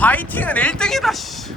화이팅은 1등이다 씨.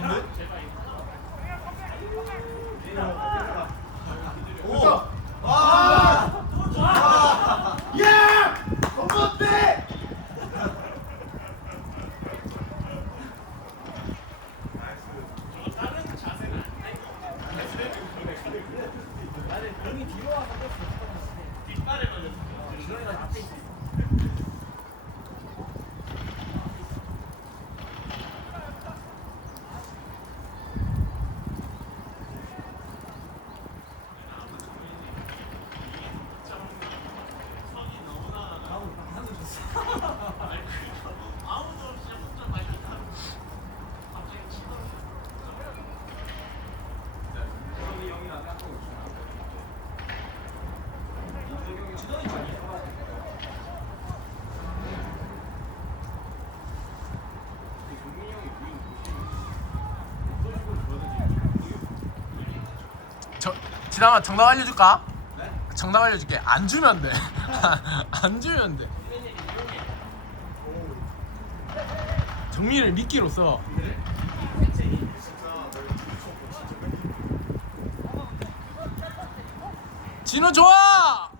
Ah. 지나가 정답 알려줄까? 정답 알려줄게. 안 주면 돼. 안 주면 돼. 정민을 미끼로써 진호 좋아.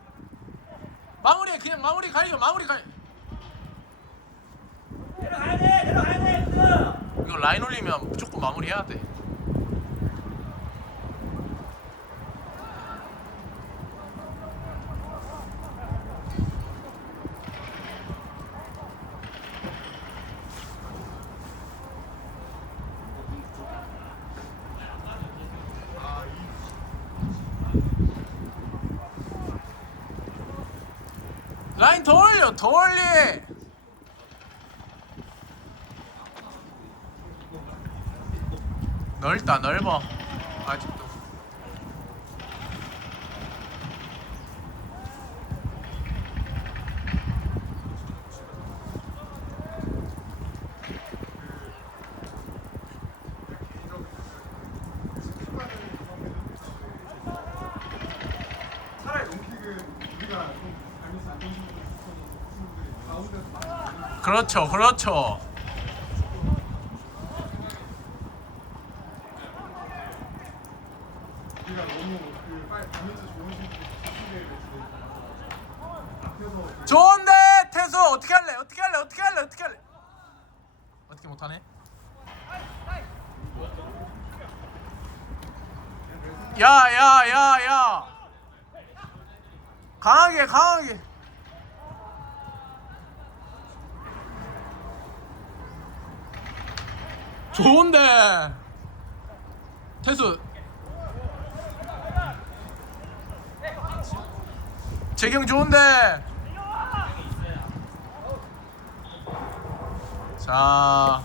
마무리해 그냥 마무리 가려 마무리 가. 내려가야 돼 내려가야 돼그 이거 라인 올리면 무조건 마무리해야 돼. 라인 더 올리. 넓다 넓어 아직도 차라리 롱킥은 우리가 좀 알면서 안 던지는 친구들이 가운데서 막 그렇죠 그렇죠 우리가 너무 그 빨리 가면서 좋은 친구들이 집중되게 됐으니까 앞에서 좋은데 태수 어떻게 할래 어떻게 할래 어떻게 할래 어떻게 할래 어떻게 못하네 야야야야 강하게 강하게 좋은데 태수. 재경 좋은데. 자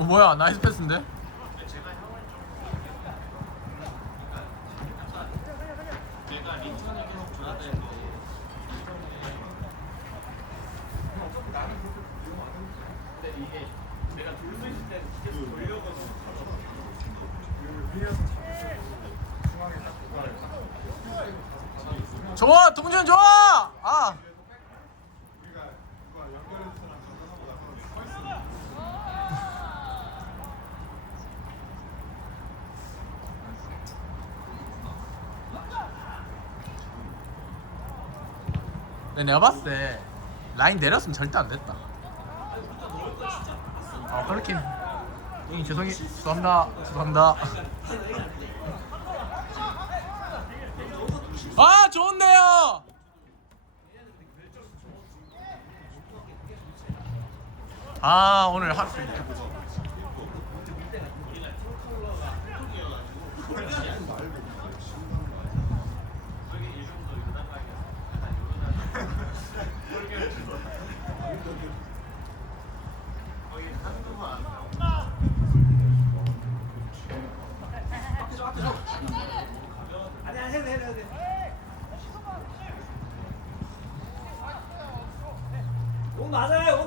어 뭐야? 나이스 패스인데? 좋아! 동준 좋아! 아 우리가 누가 연결해서랑 전화하고 나서 서 있으면 근데 내가 봤을 때 라인 내렸으면 절대 안 됐다. 아 그렇게. 형님 죄송해 죄송합니다 죄송합니다. 아 좋은데요. 아 오늘 하. 아니 아니 해도 해도 해도 옷 맞아요 옷 맞아요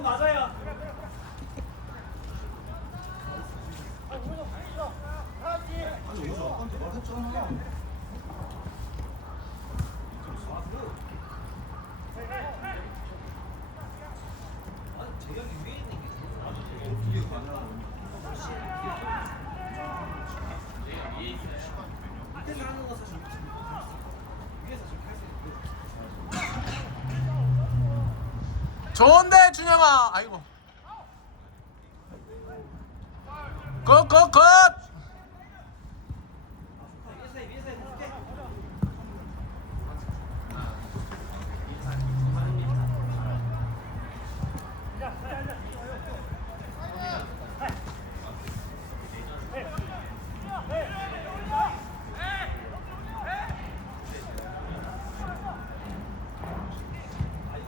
좋은데 준영아. 아이고. 컷컷컷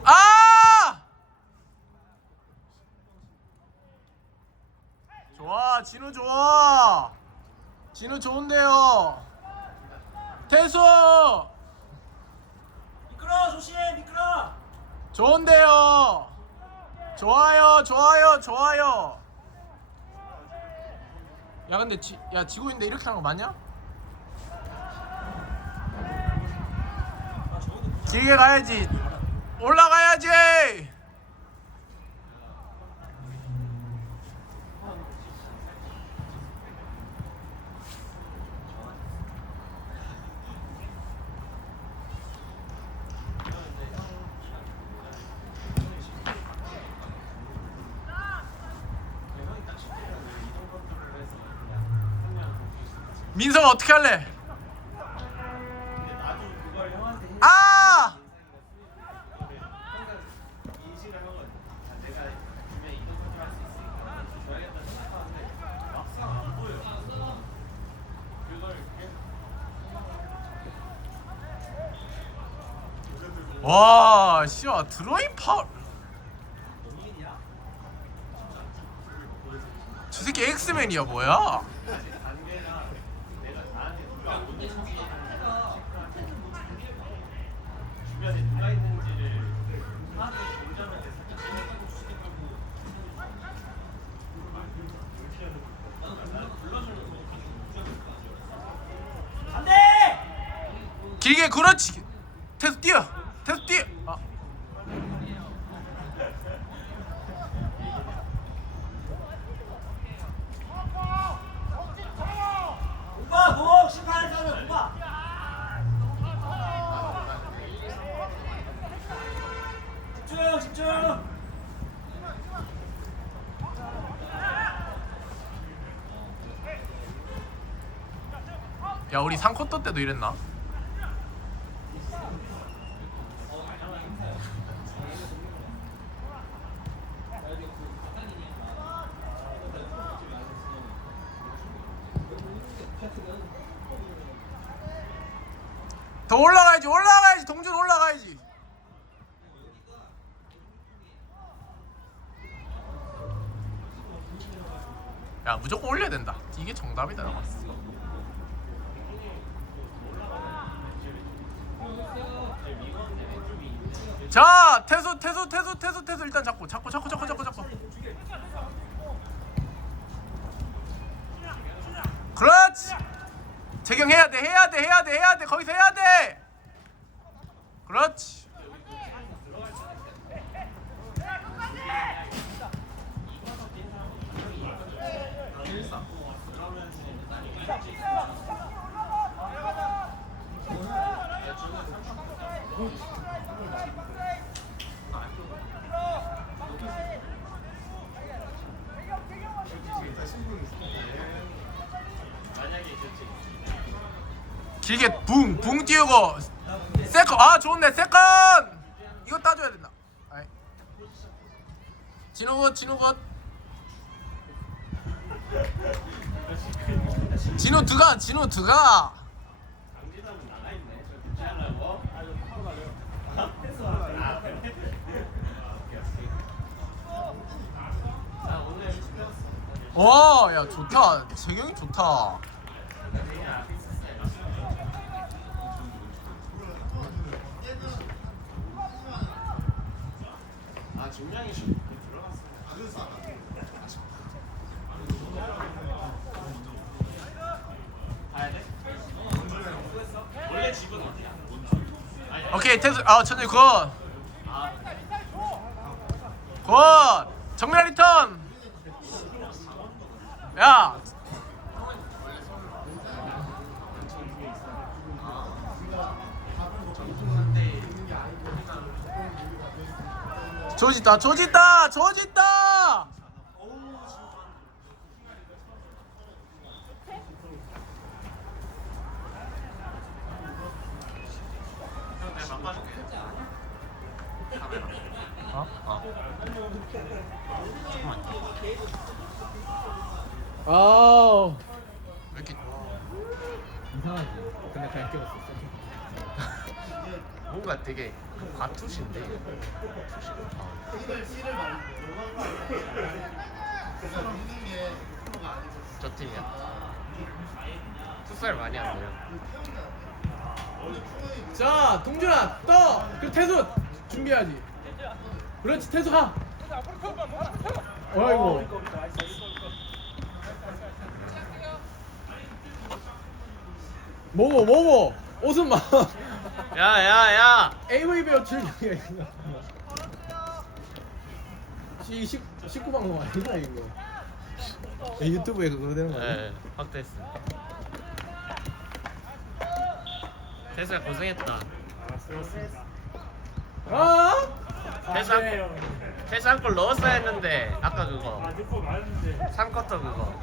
아! 좋아, 진우 좋아. 진우 좋은데요. 태수 미끄러 조심 미끄러 좋은데요. 좋아요, 좋아요, 좋아요. 야, 근데 지, 야 지고 있는데 이렇게 하는 거 맞냐? 길게 가야지. 올라가야지. 민서가 어떻게 할래? 아! 와, 씨야 드로잉 파울. 저 새끼 엑스맨이야 뭐야? 길게 그렇지. 태수 뛰어. 태수 뛰어. 아. 오빠 공 심판에서는 오빠 집중 집중 야 우리 3쿼터 때도 이랬나? 더 올라가야지 올라가야지 동준 올라가야지. 야 무조건 올려야 된다. 이게 정답이다 봤을 때. 자 태수 태수 태수 태수 태수. 일단 잡고 잡고 잡고 잡고 잡고 잡고. 그렇지 재경 해야 돼 해야 돼 해야 돼 해야 돼. 거기서 해야 돼. 그렇지 길게 붕 붕 띄우고 세컨. 아 좋은데 세컨! 이거 따줘야 된다. 아이. 진호 굿 진호 굿. 진호 드가 진호 드가. 와야 좋다. 재경이 좋다 오케이 태수 아 천재 굿. 굿. 정면 리턴. 야. 조짓다 조짓다 조짓다. 어? 어. 아. 왜 이렇게 이상하지. 근데 잘 끼웠어. 뭔가 되게 과투신데. 저 팀이야. 풋살 많이 하네요. 자, 동준아, 떠. 그 태수 준비해야지. 그렇지, 태수 가. 어이구. 뭐고 뭐고 옷은 막 야야야. AV 배우 출격이야 이거. 시, 시, 19방송 아니다 이거. 야, 유튜브에 그거 되는 거 아니야? 네, 확대했어. 태수야 고생했다. 아? 태수 한, 태수 한 골 넣었어야 했는데 아까 그거. 3쿼터 그거.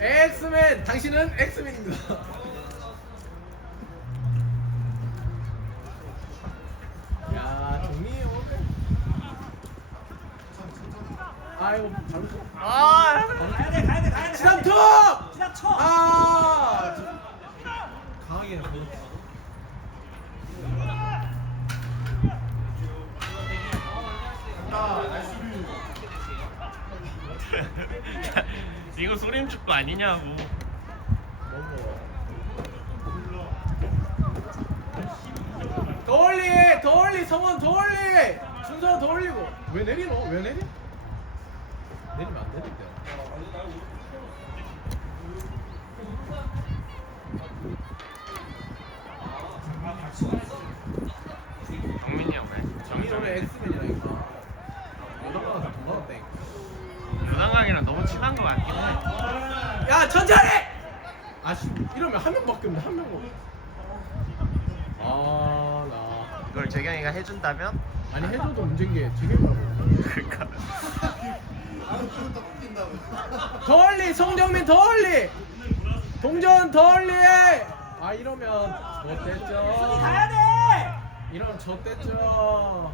엑스맨 당신은 엑스맨입니다. 야 오케이. 아이고 잘못. 아. 가야 돼 가야 돼 가야 돼 지상투! 지상 쳐아 강하게 해. 이거 소림 축구 아니냐고. 더 올리 더 올리 성원 더 올리 순서 더 올리고 왜 내리노 왜 내리? 내리면 안 되는데. 정민이 형 왜? 정이 오늘 엑스맨이라니까. 여자가 다 동갑다니까. 유당강이랑 거 같긴 해. 야 천천히! 아씨 이러면 한 명밖에 없네 한 명밖에. 아나 이걸 재경이가 해준다면? 아니 해줘도 문제인 게 지금이라고. 그러니까. 더 올리 성정민 더 올리 동전 더 올리 아 이러면 졌댔죠 가야 돼 이러면 졌댔죠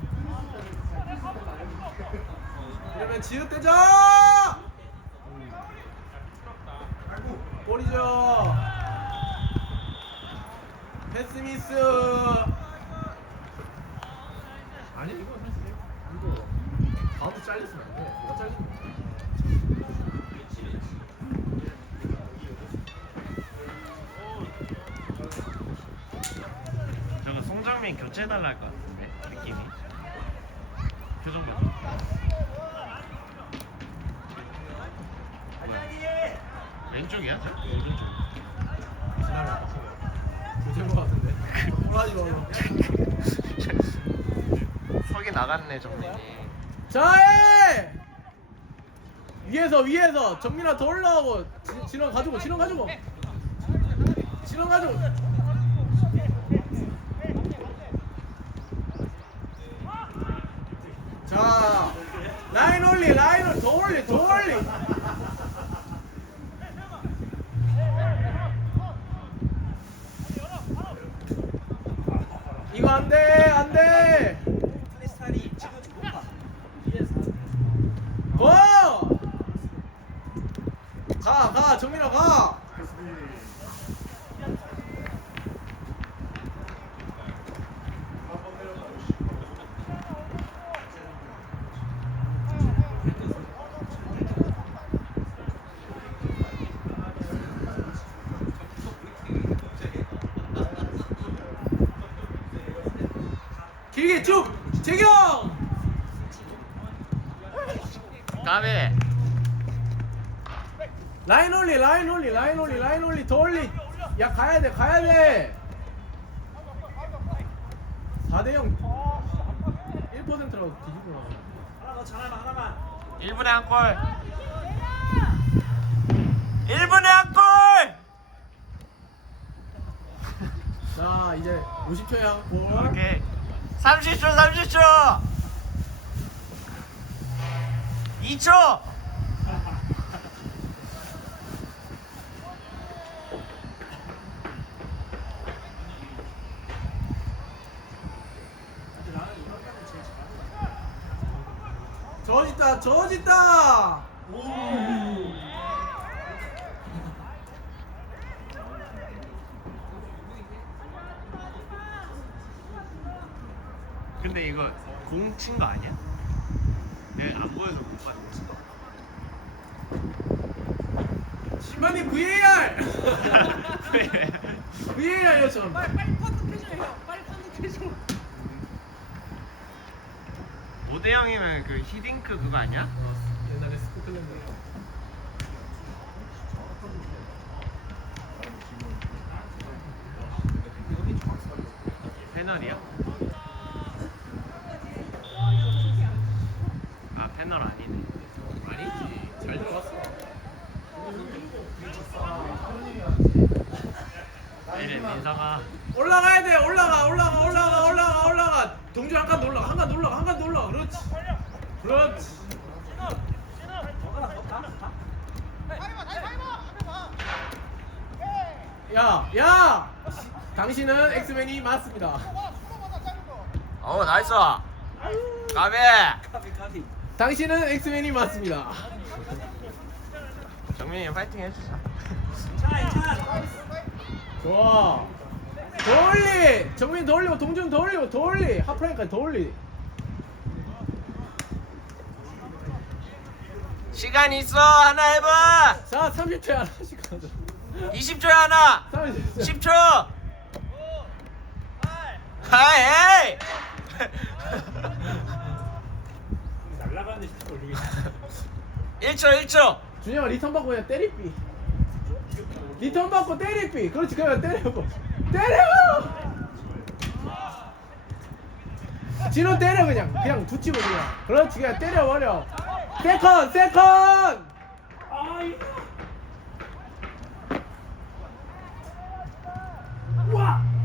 이러면 지읒대죠 볼이죠. 패스 미스. 아니 이거 사실 이거 가운데 잘렸으면 안돼. 이거 잘리면 안돼. 저거 송정민 교체해달라 할것같은데 느낌이. 표정 봐. 교체인 것 같은데 불하지 마 석이 나갔네 정민이. 자해 위에서 위에서. 정민아 더 올라가고. 지- 진원 가지고 진원 가지고. 진원 가지고 자 라인 올리 라인 올리 더 올리 더 올리 이거 안 돼 안 돼 플레스타일이 지금 좀 높아. 뒤에서. 고! 가, 가, 정민아, 가! 길게 쭉! 재경! 까베 라인 올리 라인 올리 라인 올리 라인 올리 야 가야 돼 가야 돼. 4대 0 1%라고 뒤집어 놔. 하나 더 잘하면 하나만. 1분에 한 골. 1분에 한 골! 자 이제 50초야 볼 오케이. 30초 30초. 2초 저짓다 저짓다 근데 이거 공 친 거 아니야? 내가 안 보여서 못 봤지 시간이 VAR VAR 요청 빨리 판독해줘 형. 빨리 판독해줘. 5대 0이면 그 히딩크 그거 아니야? 옛날에 스코틀랜드. 패널이야? 아 패널 아니네. 아니지. 잘 들어갔어. 이래 민상아 올라가야 돼. 올라가 올라가 올라가 올라가 올라가 동주 한칸 더 올라가 한칸 더 올라가 한칸 더 올라가 그렇지 그렇지 야, 야! 당신은 엑스맨이 맞습니다. 어 나이스 카비. 당신은 엑스맨이 맞습니다. 정민이 파이팅 해주자. 좋아. 더 올리! 정민 더 올리고, 동준 더 올리고, 더 올리! 하프라인까지 더 올리! 시간 있어 하나 해봐 자, 30초에 하나씩 가자. 20초에 하나 30초. 10초 하이 날라가는데 싶어 올리겠 1초 1초 준영아, 리턴 받고 그냥 때리삐. 리턴 받고 때리삐. 그렇지, 그냥 때려봐. 때려! 진호 때려, 그냥. 그냥 붙이고, 그냥. 그렇지, 그냥 때려버려. 세컨, 세컨! 아이.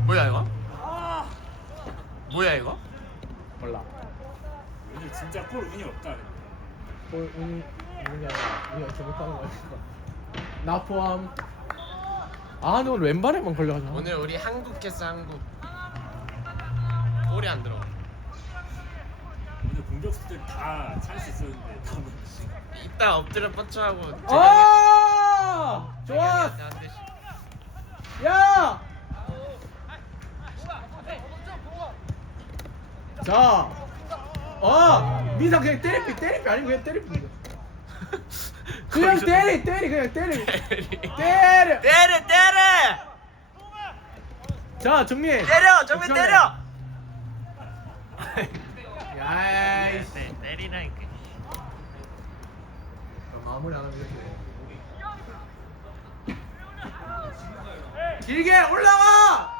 뭐야 이거? 아. 뭐야 이거? 몰라. 오늘 진짜 골 운이 없다. 뭐, 운, 운이 아니라, 우리가 이렇게 못하는 거야. 나 포함. 아, 근데 오늘 왼발에만 걸려가지고. 오늘 우리 한국 했어 한국 골이 안 들어 오늘 공격수들 다 찬스 있었는데 다 못. 이따 엎드려 뻗쳐하고 아! 좋아! 야! 자, 어, 민상 그냥 때리삐, 때리삐 아니고 그냥 때리삐. 그냥 때리, 때리, 그냥 때리. 때려. 때려 때려 자, 정민. 때려 정민. 때려 야이씨. 때- 때리라니까 마무리 안 하면 이렇게. 길게 올라와!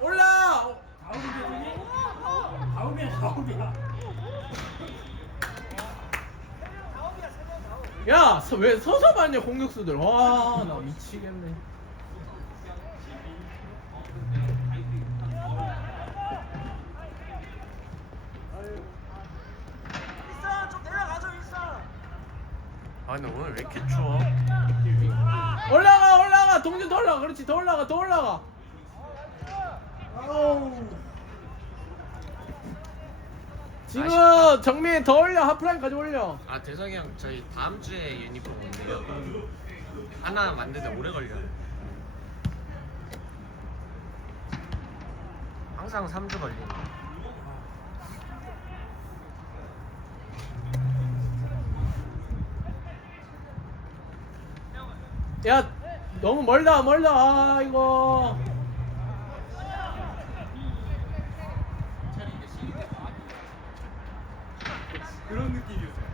올라! 다음이야 다음이야. 야, 서, 왜 서서 봤냐 공격수들. 와, 나 미치겠네. 아 근데 오늘 왜 이렇게 추워? 올라가, 올라가. 동전 더 올라가. 그렇지, 더 올라가, 더 올라가. 아우. 지금 아쉽다. 정민 더 올려 하프라인까지 올려 아 대성이 형 저희 다음 주에 유니폼 온대요. 하나 만드는데 오래 걸려. 항상 3주 걸리네. 야 너무 멀다 멀다 아 이거 그런 느낌이었어요.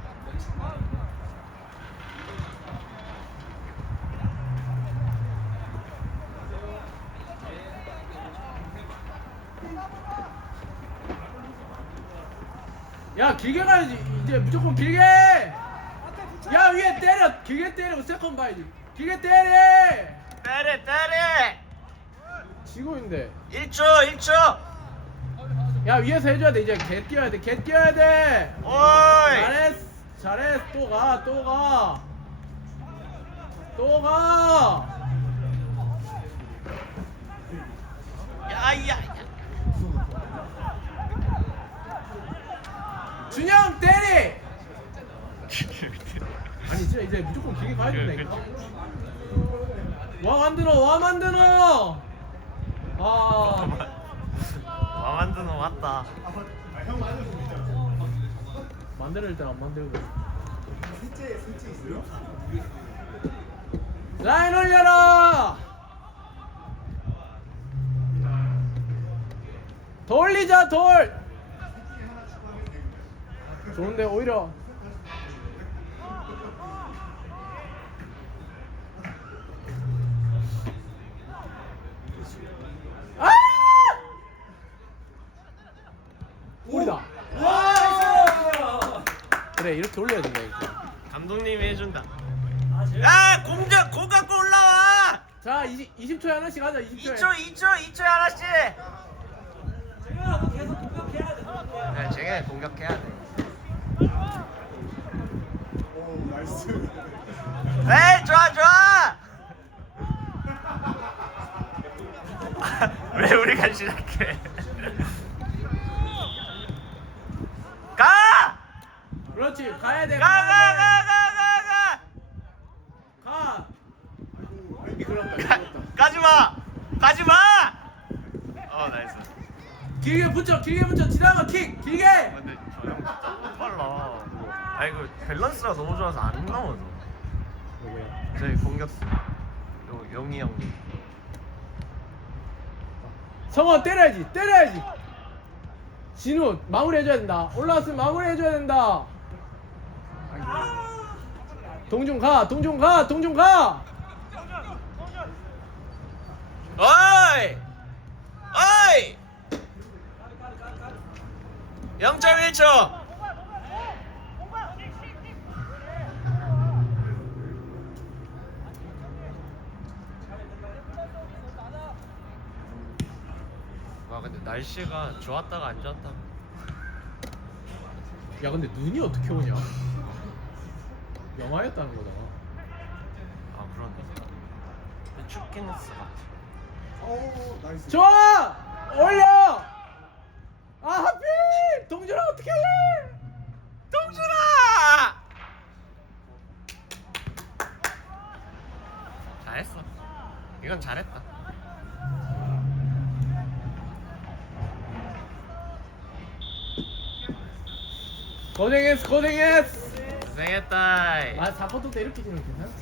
야 길게 가야지 이제 무조건 길게! 야 위에 때려! 길게 때리고 세컨 봐야지 길게 때려! 때려 때려. 지고 있는데. 1초 1초. 야 위에서 해줘야 돼 이제. 개 뛰어야 돼개 뛰어야 돼! 오이. 잘했어 잘했어. 또가또가또가! 야야. 준영 때리 아니 진짜 이제 무조건 길게 가야 된다니까 와 만들어 와 만들어 아 와 만드는 왔다. 아, 형 맞았습니다. 만들어 일단 안 만들고? 라인 올려라 더 올리자 돌 좋은데 오히려 아! 올리다 그래 이렇게 올려야 된다 이렇게 감독님이 해준다. 야 공작 공 갖고 올라와. 자 20, 20초에 하나씩 하자 20초에 2초 2초 2초에 하나씩. 네, 쟤가 공격해야 돼. 오, 나이스. 에이 좋아 좋아. 왜 우리가 시작해? 가! 그렇지 가야 돼 가 가 가야 가가가 가! 돼. 가 미끄럽다 가! 미끄럽다 가지 마! 가지 마! 어 나이스. 길게 붙여 길게 붙여 지나가 킥 길게 근데 저형 진짜 너무 빨라. 아 이거 밸런스가 너무 좋아서 안 넘어져. 저희 공격수. 요 용이 형님. 성원 때려야지 때려야지 진우 마무리 해줘야 된다 올라왔으면 마무리 해줘야 된다 동준 가 동준 가 동준 가 어이! 어이! 0.1초! 와 근데 날씨가 좋았다가 안 좋았다가 야 근데 눈이 어떻게 오냐? 영화였다는 거잖아 아 그러네. 근데 춥긴 했어 오, 나이스. 좋아! 올려 아 하필 동준아 어떻게 할래 동준아! 잘했어 이건 잘했다 고생했어 고생했어. 고생했다. 아 4쿼터 때 이렇게 지면 괜찮지